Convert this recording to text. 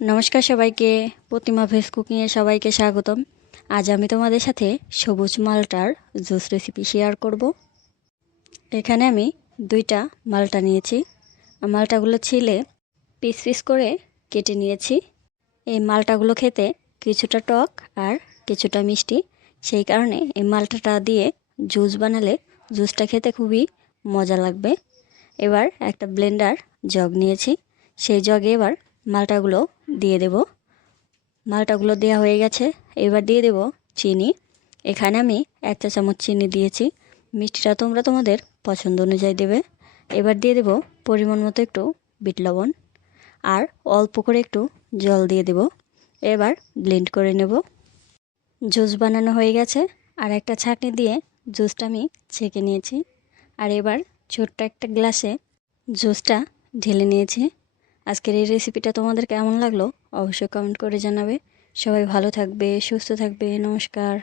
নমস্কার সবাইকে, প্রতিমা ভেজ কুকিংয়ে সবাইকে স্বাগতম। আজ আমি তোমাদের সাথে সবুজ মালটার জুস রেসিপি শেয়ার করব। এখানে আমি 2টা মালটা নিয়েছি। মালটাগুলো ছিলে পিস পিস করে কেটে নিয়েছি। এই মালটাগুলো খেতে কিছুটা টক আর কিছুটা মিষ্টি, সেই কারণে এই মালটাটা দিয়ে জুস বানালে জুসটা খেতে খুবই মজা লাগবে। এবার একটা ব্লেন্ডার জগ নিয়েছি, সেই জগে এবার মালটাগুলো দিয়ে দেব। মালটাগুলো দেওয়া হয়ে গেছে, এবার দিয়ে দেব চিনি। এখানে আমি 1 চা চামচ চিনি দিয়েছি। মিষ্টিটা তোমরা তোমাদের পছন্দ অনুযায়ী দেবে। এবার দিয়ে দেব পরিমাণ মতো একটু বিট লবণ আর অল্প করে একটু জল দিয়ে দেব। এবার ব্লেন্ড করে নেব। জুস বানানো হয়ে গেছে, আর একটা ছাঁকনি দিয়ে জুসটা আমি ছেঁকে নিয়েছি। আর এবার ছোট্ট একটা গ্লাসে জুসটা ঢেলে নিয়েছি। আজকের এই রেসিপিটা তোমাদের কেমন লাগলো অবশ্যই কমেন্ট করে জানাবে। সবাই ভালো থাকবে, সুস্থ থাকবে। নমস্কার।